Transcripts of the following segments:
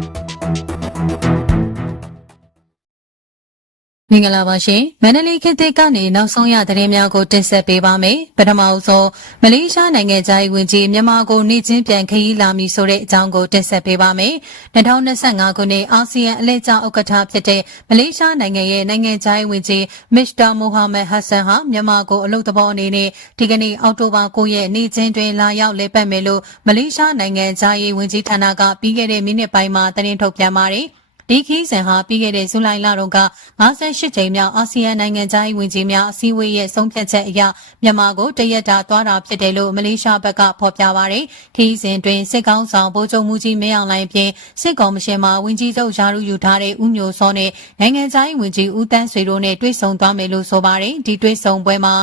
thank you မင်္ဂလာပါရှင်မန္တလေးခေတ်သစ်ကနေနောက်ဆုံးရသတင်းများကိုတင်ဆက်ပေးပါမယ်ပထမအဆုံးမလေးရှားနိုင်ငံသားဝင်ကြီးမြန်မာကိုနေချင်းပြန်ခရီးလာမည်ဆိုတဲ့အကြောင်းကိုတင်ဆက်ပေးပါမယ်2025ခုနှစ်အာဆီယံအလဲကျဥက္ကဋ္ဌဖြစ်တဲ့မလေးရှားနိုင်ငံရဲ့နိုင်ငံသားဝင်ကြီးမစ္စတာမိုဟာမက်ဟတ်ဆန်ဟာမြန်မာကိုအလုပ်သဘောအနေနဲ့ဒီကနေ့အောက်တိုဘာ9ရက်နေ့ချင်းတွင်လာရောက်လည်ပတ်မယ်လို့မလေးရှားနိုင်ငံသားရေးဝင်ကြီးဌာနကပြီးခဲ့တဲ့မိနစ်ပိုင်းမှာသတင်းထုတ်ပြန်ပါတယ် ဒီခီးစဉ်ဟာပြီးခဲ့တဲ့ဇူလိုင်လတုန်းက58ကြိမ်မြောက်အာဆီယံနိုင်ငံသားရေးဝန်ကြီးများအစည်းအဝေးရဲ့ဆုံးဖြတ်ချက်အရမြန်မာကိုတရက်တာသွားတာဖြစ်တယ်လို့မလေးရှားဘက်ကဖော်ပြပါရယ်ခီးစဉ်တွင်စစ်ကောင်းဆောင်ဗိုလ်ချုပ်မှုကြီးမင်းအောင်လှိုင်ပြင်စစ်ကော်မရှင်မှဝန်ကြီးချုပ်ရာထူးယူထားတဲ့ဦးမျိုးစောနဲ့နိုင်ငံသားရေးဝန်ကြီးဦးတန်းဆွေတို့နဲ့တွေ့ဆုံသွားမယ်လို့ဆိုပါရယ်ဒီတွေ့ဆုံပွဲမှာ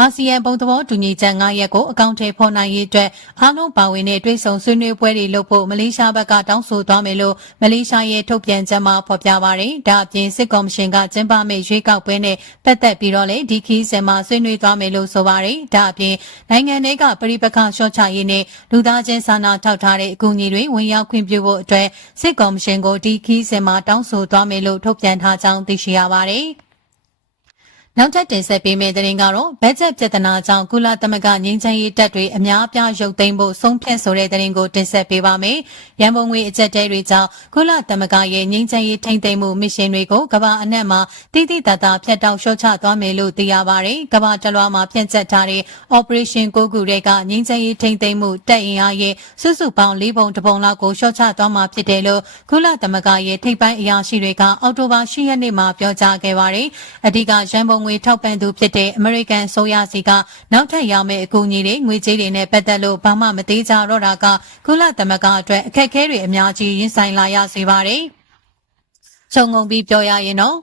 အာဆီယံပုံသဘောတူညီချက်9ရက်ကိုအကောင့်ထဲဖော်နိုင်ရေးအတွက်အားလုံးပါဝင်တဲ့တွဲဆောင်ဆွေးနွေးပွဲတွေလုပ်ဖို့မလေးရှားဘက်ကတောင်းဆိုသွားမယ်လို့မလေးရှားရဲ့ထုတ်ပြန်ချက်မှာဖော်ပြပါရယ်။ဒါအပြင်စစ်ကော်မရှင်ကကျင်းပမယ့်ရွေးကောက်ပွဲနဲ့ပတ်သက်ပြီးတော့လည်းဒီခီးစင်မှာဆွေးနွေးသွားမယ်လို့ဆိုပါရယ်။ဒါအပြင်နိုင်ငံတွေကပြည်ပခါလျှော့ချရေးနဲ့လူသားချင်းစာနာထောက်ထားတဲ့အကူအညီတွေဝင်ရောက်ခွင့်ပြုဖို့အတွက်စစ်ကော်မရှင်ကိုဒီခီးစင်မှာတောင်းဆိုသွားမယ်လို့ထုတ်ပြန်ထားကြောင်းသိရှိရပါရယ်။ နောက်ထပ်တင်ဆက်ပေးမယ့်သတင်းကတော့ဘတ်ဂျက်ပြဿနာကြောင့်ကုလသမဂ္ဂငြိမ်းချမ်းရေးတပ်တွေအများအပြားရုပ်သိမ်းဖို့ဆုံးဖြတ်ဆိုတဲ့သတင်းကိုတင်ဆက်ပေးပါမယ်။ရန်ပုံငွေအကျပ်တဲတွေကြောင့်ကုလသမဂ္ဂရဲ့ငြိမ်းချမ်းရေးထိန်းသိမ်းမှုမစ်ရှင်တွေကိုကမ္ဘာအနှံ့မှာတည်တည်တသာဖျက်တောက်လျှော့ချသွားမယ်လို့သိရပါတယ်။ကမ္ဘာတလွှားမှာဖြန့်ကျက်ထားတဲ့ Operation ကိုကူတွေကငြိမ်းချမ်းရေးထိန်းသိမ်းမှုတပ်အင်အားရဲ့စုစုပေါင်း၄ပုံတစ်ပုံလောက်ကိုလျှော့ချသွားမှာဖြစ်တယ်လို့ကုလသမဂ္ဂရဲ့ထိပ်ပိုင်းအရာရှိတွေကအောက်တိုဘာ10ရက်နေ့မှာပြောကြားခဲ့ပါတယ်။အဓိကရန်ပုံငွေထောက်ပံ့သူဖြစ်တဲ့အမေရိကန်ဆိုရစီကနောက်ထပ်ရမယ့်အကူအညီတွေငွေကြေးတွေနဲ့ပတ်သက်လို့ဘာမှမသေးကြတော့တာကကုလသမဂ္ဂအတွက်အခက်အခဲတွေအများကြီးရင်ဆိုင်လာရစေပါတယ်။ချုပ်ငုံပြီးပြောရရင်တော့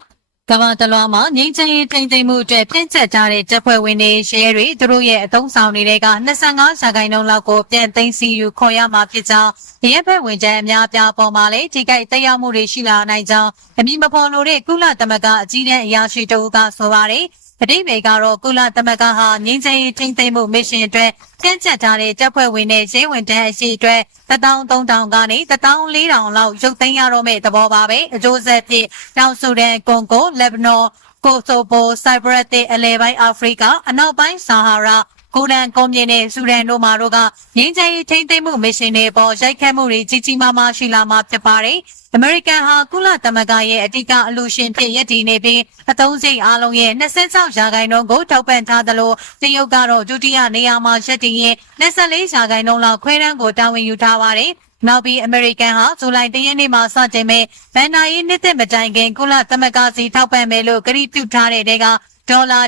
ကမ္ဘာတလွှားမှာငြိမ်းချမ်းရေးထိန်းသိမ်းမှုအတွက်ပြင့်ကျက်ကြတဲ့တပ်ဖွဲ့ဝင်တွေရဲတွေသူတို့ရဲ့အသုံးဆောင်တွေက25ရာခိုင်နှုန်းလောက်ကိုပြန်သိမ်းဆည်းယူခေါ်ရမှာဖြစ်ကြောင်းရဲဘက်ဝင်ကြအများပြားပေါ်မှာလည်းဒီကိတ်တက်ရောက်မှုတွေရှိလာနိုင်ကြောင်းအမည်မဖော်လိုတဲ့ကုလသမဂ္ဂအကြီးတန်းအရာရှိတဦးကဆိုပါတယ်။ အတိတ်မေကတော့ကုလသမဂ္ဂဟာငြိမ်းချမ်းရေးထိန်းသိမ်းမှုမစ်ရှင်အတွက်ကျန်းကျက်ထားတဲ့တပ်ဖွဲ့ဝင်နဲ့ရဲဝင်တန်းအရှိအတွက်13000ကနေ14000လောက်ရုပ်သိမ်းရတော့မယ့်သဘောပါပဲအကျိုးဆက်ဖြင့်တောင်ဆူဒန်ကွန်ဂိုလက်ဘနွန်ကိုဆိုဗိုဆိုက်ပရက်တစ်အလဲပိုင်းအာဖရိကအနောက်ပိုင်းဆာဟာရာ ကိုလန်ကွန်မြင်နဲ့ဆူဒန်တို့မှာတို့ကငင်းချင်ထိမ့်သိမ့်မှုမစ်ရှင်တွေပေါ်ရိုက်ခတ်မှုတွေကြီးကြီးမားမားရှိလာမှာဖြစ်ပါတယ်။အမေရိကန်ဟာကုလသမဂ္ဂရဲ့အတိကအလူရှင်ဖြစ်ရည်တည်နေပြီးအသုံးစိတ်အားလုံးရဲ့26ရာခိုင်နှုန်းကိုထောက်ပံ့ထားသလိုတရုတ်ကတော့ဒုတိယနေရာမှာရပ်တည်ရင်24ရာခိုင်နှုန်းလောက်ခွဲတန်းကိုတာဝန်ယူထားပါတယ်။နောက်ပြီးအမေရိကန်ဟာဇူလိုင်တရက်နေ့မှာစတင်မဲ့ဗန်နာယီနှစ်သက်မတိုင်ခင်ကုလသမဂ္ဂစီထောက်ပံ့မယ်လို့ကြေညာထားတဲ့တဲက ဒေါ်လာ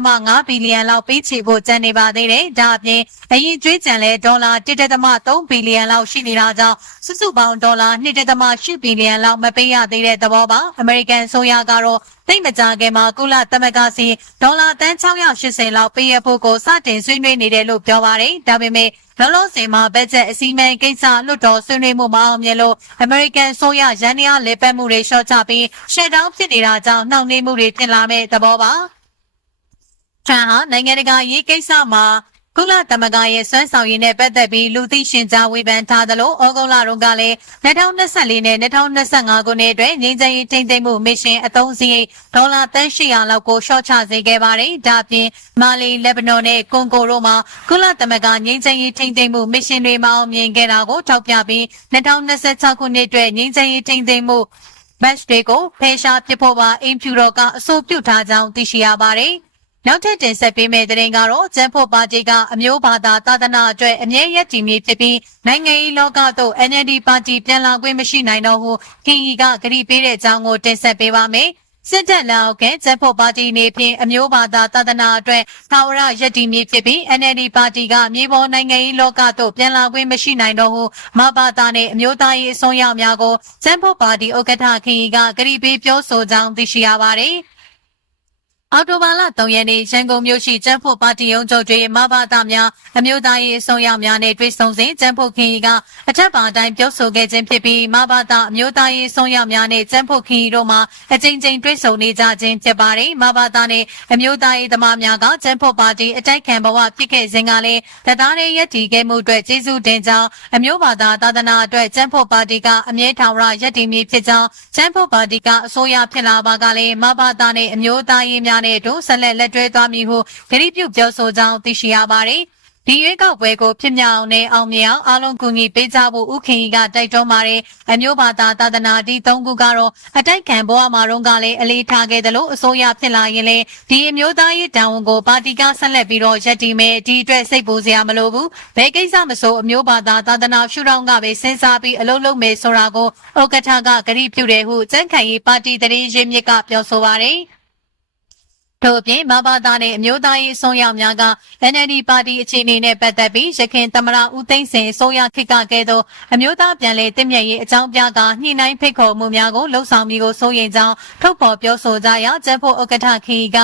1.5ဘီလီယံလောက်ပေးချေဖို့ကြံနေပါသေးတယ်။ဒါအပြင်အရင်ကျွေးကြံလဲဒေါ်လာ1.3ဘီလီယံလောက်ရှိနေတာကြောင့်စုစုပေါင်းဒေါ်လာ2.8ဘီလီယံလောက်မပေးရသေးတဲ့သဘောပါ။အမေရိကန်ဆိုရကတော့သိမကြခင်မှာကုလသမဂ္ဂစီဒေါ်လာတန်း680လောက်ပေးရဖို့ကိုစတင်ဆွေးနွေးနေတယ်လို့ပြောပါတယ်။ဒါပေမဲ့လောလောဆယ်မှာဘတ်ဂျက်အစီအမံကိစ္စလွတ်တော်ဆွေးနွေးမှုမအောင်မြင်လို့အမေရိကန်ဆိုရရန်နီယာလေပတ်မှုတွေရှော့ချပြီးရှယ်ဒေါင်းဖြစ်နေတာကြောင့်နှောင့်နှေးမှုတွေဖြစ်လာမဲ့သဘောပါ။ ထရန်ဟာနိုင်ငံတကာရေးကိစ္စမှာကုလသမဂ္ဂရဲ့စွမ်းဆောင်ရည်နဲ့ပတ်သက်ပြီးလူသိရှင်ကြားဝေဖန်ထားသလိုဩဂုတ်လတုန်းကလည်း2024နဲ့2025ခုနှစ်အတွက်ငြိမ်းချမ်းရေးထိန်းသိမ်းမှုမစ်ရှင်အသုံးစရိတ်ဒေါ်လာတန်း800လောက်ကိုရှော့ချစေခဲ့ပါတယ်။ဒါ့အပြင်မာလီ၊လက်ဘနွန်နဲ့ကွန်ဂိုတို့မှာကုလသမဂ္ဂငြိမ်းချမ်းရေးထိန်းသိမ်းမှုမစ်ရှင်တွေမအောင်မြင်ခဲ့တာကိုထောက်ပြပြီး2026ခုနှစ်အတွက်ငြိမ်းချမ်းရေးထိန်းသိမ်းမှုမတ်တွေကိုဖေရှားပြဖို့ပါအင်ဖြူတော်ကအဆိုပြုထားကြောင်းသိရှိရပါတယ်။ နောက်ထပ်တင်ဆက်ပေးမယ့်သတင်းကတော့ကျန်းဖို့ပါတီကအမျိုးဘာသာသာသနာအတွက်အမြဲရက်တည်မည်ဖြစ်ပြီးနိုင်ငံရေးလောကသို့ NLD ပါတီပြန်လာခွင့်မရှိနိုင်တော့ဟုခင်ကြီးကကြေပေးတဲ့အကြောင်းကိုတင်ဆက်ပေးပါမယ်။စစ်တပ်လက်အောက်ကကျန်းဖို့ပါတီနေဖြင့်အမျိုးဘာသာသာသနာအတွက်သာဝရရက်တည်မည်ဖြစ်ပြီး NLD ပါတီကမြေပေါ်နိုင်ငံရေးလောကသို့ပြန်လာခွင့်မရှိနိုင်တော့ဟုမဘာသာနဲ့အမျိုးသားရေးအစွန်းရောက်များကိုကျန်းဖို့ပါတီဥက္ကဋ္ဌခင်ကြီးကကြေပေးပြောဆိုကြောင်းသိရှိရပါတယ်။ အော်တိုဘာလ3ရက်နေ့ရန်ကုန်မြို့ရှိကျန်းဖို့ပါတီရုံးချုပ်တွင်မဘာသာများအမျိုးသားရေးအစုံရောက်များနှင့်တွေ့ဆုံစဉ်ကျန်းဖို့ခင်ကြီးကအထက်ပါအတိုင်းပြောဆိုခဲ့ခြင်းဖြစ်ပြီးမဘာသာအမျိုးသားရေးအစုံရောက်များနှင့်ကျန်းဖို့ခင်ကြီးတို့မှအကြိမ်ကြိမ်တွေ့ဆုံနေကြခြင်းဖြစ်ပါတယ်မဘာသာနှင့်အမျိုးသားရေးသမားများကကျန်းဖို့ပါတီအတိုက်ခံဘဝဖြစ်ခဲ့စဉ်ကလည်းတသားရေးရည်တည်ခဲ့မှုအတွက်ကျေးဇူးတင်ကြောင်းအမျိုးဘာသာသာသနာအတွက်ကျန်းဖို့ပါတီကအမြဲထောင်ရရည်တည်မည်ဖြစ်ကြောင်းကျန်းဖို့ပါတီကအစိုးရဖြစ်လာပါကလည်းမဘာသာနှင့်အမျိုးသားရေးများနဲ့တို့ဆက်လက်လက်တွဲသွားမည်ဟုဂရုပြုပြောဆိုကြောင်းသိရှိရပါတယ်။ဒီရွေးကောက်ပွဲကိုဖြစ်မြောက်အောင်နဲ့အောင်မြင်အောင်အားလုံးကူညီပေးကြဖို့ဥခင်ကြီးကတိုက်တွန်းပါတယ်။အမျိုးဘာသာသာသနာဒီ၃ခုကတော့အတိုက်ခံဘဝမှာတော့ကလည်းအလေးထားခဲ့တယ်လို့အစိုးရဖြစ်လာရင်လေဒီအမျိုးသားရေးတောင်ဝန်ကိုပါတီကဆက်လက်ပြီးတော့ရပ်တည်မယ်ဒီအတွက်စိတ်ပူစရာမလိုဘူး။ဘယ်ကိစ္စမဆိုအမျိုးဘာသာသာသနာရှုထောင့်ကပဲစဉ်းစားပြီးအလုပ်လုပ်မယ်ဆိုတာကိုဥက္ကဋ္ဌကဂရုပြုတယ်ဟုစံခိုင်ရေးပါတီတရေရင်းမြစ်ကပြောဆိုပါတယ်။ ထို့အပြင်မဘာသာနဲ့အမျိုးသားရေးအစိုးရများက NLD ပါတီအခြေအနေနဲ့ပတ်သက်ပြီးရခိုင်သမရဦးသိန်းစင်အစိုးရခေတ်ကကဲ့သို့အမျိုးသားပြန်လည်တည်မြဲရေးအကြောင်းပြကညှိနှိုင်းဖိတ်ခေါ်မှုများကိုလှုံ့ဆော်မိကိုစိုးရိမ်ကြောင်းထုတ်ဖော်ပြောဆိုကြရာကျန်းဖို့ဥက္ကဋ္ဌခီက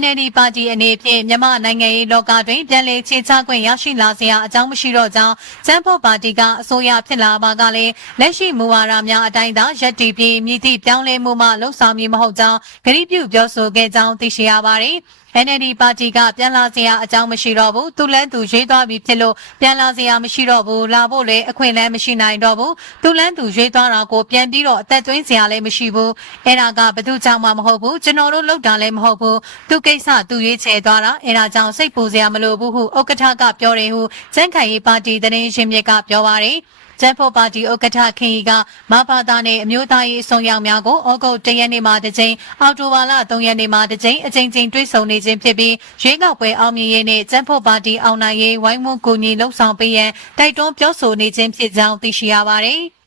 NLD ပါတီအနေဖြင့်မြန်မာနိုင်ငံရေးလောကတွင်ပြန်လည်ခြေချခွင့်ရရှိလာစရာအကြောင်းမရှိတော့ကြောင်းကျန်းဖို့ပါတီကအစိုးရဖြစ်လာပါကလည်းလက်ရှိမူဝါဒများအတိုင်းသာရပ်တည်ပြီးမြည်သည့်ပြောင်းလဲမှုမှလှုံ့ဆော်မည်မဟုတ်ကြောင်းဂရုပြုပြောဆိုခဲ့ကြောင်းသိရှိရပါတယ်။ NLD ပါတီကပြန်လာစရာအကြောင်းမရှိတော့ဘူးသူလန်းသူရွေးသွားပြီဖြစ်လို့ပြန်လာစရာမရှိတော့ဘူးလာဖို့လည်းအခွင့်အလမ်းမရှိနိုင်တော့ဘူးသူလန်းသူရွေးသွားတာကိုပြန်ပြီးတော့အသက်သွင်းစရာလည်းမရှိဘူးအဲ့ဒါကဘသူကြောင့်မှမဟုတ်ဘူးကျွန်တော်တို့လောက်တာလည်းမဟုတ်ဘူးသူကိစ္စသူရွေးချယ်သွားတာအဲ့ဒါကြောင့်စိတ်ပူစရာမလိုဘူးဟုဥက္ကဋ္ဌကပြောတယ်ဟုစံခိုင်ရေးပါတီသတင်းရှင်မြစ်ကပြောပါတယ်ကျန်းဖို့ပါတီဥက္ကဋ္ဌခင်ကြီးကမဘာသာနဲ့အမျိုးသားရေးအစုံရောက်များကိုဩဂုတ်၁ရက်နေ့မှာတစ်ကြိမ်အောက်တိုဘာလ၃ရက်နေ့မှာတစ်ကြိမ်အကြိမ်ကြိမ်တွေ့ဆုံနေခြင်းဖြစ်ပြီးရွေးကောက်ပွဲအောင်မြင်ရေးနဲ့ကျန်းဖို့ပါတီအောင်နိုင်ရေးဝိုင်းဝန်းကူညီလှုံ့ဆော်ပေးရန်တိုက်တွန်းပြောဆိုနေခြင်းဖြစ်ကြောင်းသိရှိရပါတယ်။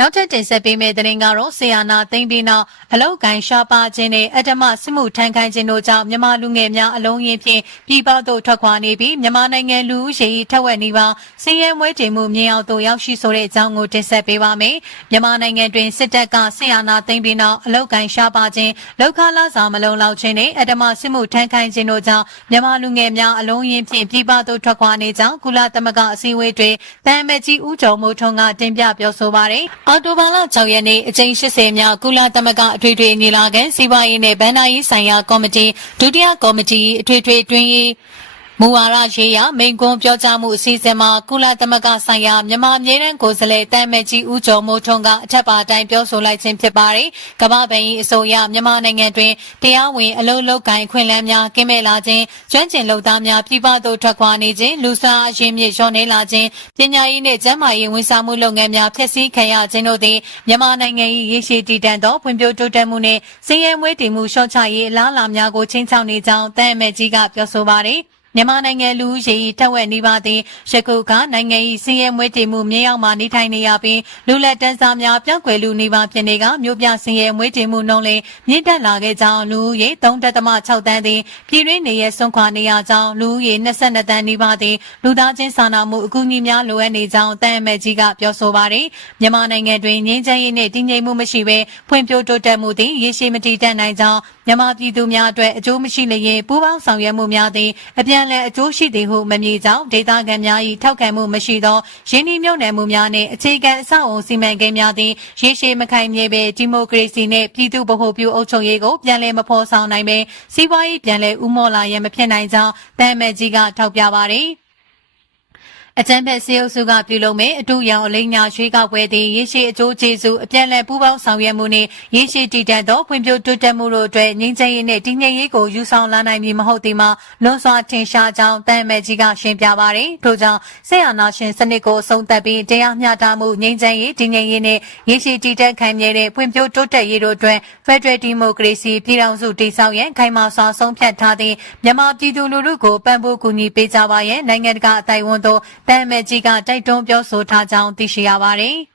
နောက်ထပ်တင်ဆက်ပေးမယ့်သတင်းကတော့ဆီယာနာသိမ့်ပြီးနောက်အလောက်ကန်ရှားပါခြင်းနဲ့အတ္တမစစ်မှုထမ်းခိုင်းခြင်းတို့ကြောင့်မြန်မာလူငယ်များအလုံးရင်းဖြင့်ပြည်ပသို့ထွက်ခွာနေပြီးမြန်မာနိုင်ငံလူဦးရေထက်ဝက်နေပါစည်ရဲမွေးတင်မှုမြင်အောင်သို့ရောက်ရှိဆိုတဲ့အကြောင်းကိုတင်ဆက်ပေးပါမယ်။မြန်မာနိုင်ငံတွင်စစ်တပ်ကဆီယာနာသိမ့်ပြီးနောက်အလောက်ကန်ရှားပါခြင်းလောက်ခလာစာမလုံလောက်ခြင်းနဲ့အတ္တမစစ်မှုထမ်းခိုင်းခြင်းတို့ကြောင့်မြန်မာလူငယ်များအလုံးရင်းဖြင့်ပြည်ပသို့ထွက်ခွာနေကြောင်းကုလသမဂ္ဂအစည်းအဝေးတွင်တန်မတ်ကြီးဦးကျော်မိုးထွန်းကတင်ပြပြောဆိုပါရယ်။အော်တိုဘာလ6ရက်နေ့အကြိမ်80မြောက်ကုလသမဂ္ဂအထွေထွေညီလာခံစီးပွားရေးနဲ့ဗန်နာရေးဆိုင်ရာကော်မတီဒုတိယကော်မတီအထွေထွေတွင်ရေး မူဝါဒရေးရာမိန်ကွန်းပြောကြားမှုအစီအစဉ်မှာကုလသမဂ္ဂဆိုင်ရာမြန်မာအမြဲတမ်းကိုယ်စားလှယ်တမ်းမဲ့ကြီးဦးကျော်မိုးထွန်းကအထက်ပါအတိုင်းပြောဆိုလိုက်ခြင်းဖြစ်ပါတယ်။ကမ္ဘာ့ဘဏ်၏အဆိုအရမြန်မာနိုင်ငံတွင်တရားဝင်အလုပ်လုပ်ကိုင်ခွင့်လန်းများကင်းမဲ့လာခြင်းကျွမ်းကျင်လုပ်သားများပြည်ပသို့ထွက်ခွာနေခြင်းလူစားအရင်းမြစ်လျော့နေလာခြင်းပညာရေးနှင့်ကျန်းမာရေးဝန်ဆောင်မှုလုပ်ငန်းများဖျက်ဆီးခံရခြင်းတို့သည်မြန်မာနိုင်ငံ၏ရေရှည်တည်တံ့သောဖွံ့ဖြိုးတိုးတက်မှုနှင့်စီးရဲမွေးတည်မှုလျှော့ချရေးအလားအလာများကိုချင်းချောက်နေကြောင်းတမ်းမဲ့ကြီးကပြောဆိုပါတယ်။ မြန်မာနိုင်ငံလူဦးရေထက်ဝက်နေပါသည်ယခုကနိုင်ငံ၏စည်ရဲမွေးတည်မှုမြေရောက်မှနေထိုင်နေရပြီးလူလက်တန်းစားများပြောင်းကွယ်လူနေပါဖြစ်နေကမြို့ပြစည်ရဲမွေးတည်မှုနှုန်းလင်းမြင့်တက်လာခဲ့ကြောင်းလူဦးရေ3.6တန်းသည်ပြည်တွင်းနေရဆွန့်ခွာနေရကြောင်းလူဦးရေ22တန်းနေပါသည်လူသားချင်းစာနာမှုအကူအညီများလိုအပ်နေကြောင်းတန်အမတ်ကြီးကပြောဆိုပါတယ်မြန်မာနိုင်ငံတွင်ငြိမ်းချမ်းရေးနှင့်တည်ငြိမ်မှုမရှိဘဲဖွံ့ဖြိုးတိုးတက်မှုသည်ရေရှည်မတည်တတ်နိုင်ကြောင်းမြန်မာပြည်သူများအတွက်အကျိုးမရှိလျင်ပူးပေါင်းဆောင်ရွက်မှုများသည်အပြန်အလှန်အကျိုးရှိသည်ဟုမမြင်ကြောင်းဒေသခံများ၏ထောက်ခံမှုမရှိသောရင်းနှီးမြှုပ်နှံမှုများနှင့်အခြေခံအဆောက်အုံစီမံကိန်းများသည်ရေရှည်မခိုင်မြဲဘဲဒီမိုကရေစီနှင့်ပြည်သူ့ဗဟိုပြုအုပ်ချုပ်ရေးကိုပြန်လည်မဖော်ဆောင်နိုင်ဘဲစီးပွားရေးပြန်လည်ဥမော်လာရန်မဖြစ်နိုင်ကြောင်းတမ်မတ်ကြီးကထောက်ပြပါသည် အကြံဖက်စေအုပ်စုကပြုလုပ်မဲ့အတူရောင်အလိညာရွှေကောက်ပွဲသည်ရေရှည်အကျိုးကျေးဇူးအပြန်လည်ပူးပေါင်းဆောင်ရွက်မှုနှင့်ရေရှည်တည်တံ့သောဖွံ့ဖြိုးတိုးတက်မှုတို့အတွက်ငြိမ်းချမ်းရေးနှင့်တည်ငြိမ်ရေးကိုယူဆောင်လာနိုင်မည်မဟုတ်သည်မှာလွန်စွာထင်ရှားကြောင်းတန်မဲ့ကြီးကရှင်းပြပါရယ်ထို့ကြောင့်ဆေးအာနာရှင်စနစ်ကိုအဆုံးသတ်ပြီးတရားမျှတမှုငြိမ်းချမ်းရေးတည်ငြိမ်ရေးနှင့်ရေရှည်တည်တံ့ခိုင်မြဲတဲ့ဖွံ့ဖြိုးတိုးတက်ရေးတို့အတွက်ဖက်ဒရယ်ဒီမိုကရေစီပြည်ထောင်စုတည်ဆောက်ရန်ခိုင်မာစွာဆုံးဖြတ်ထားသည့်မြန်မာပြည်သူလူထုကိုပံ့ပိုးကူညီပေးကြပါရန်နိုင်ငံတကာအတိုင်းအဝန်သို့တန်မဲ့ကြီးကတိုက်တွန်းပြောဆိုထားကြောင်းသိရှိရပါတယ်။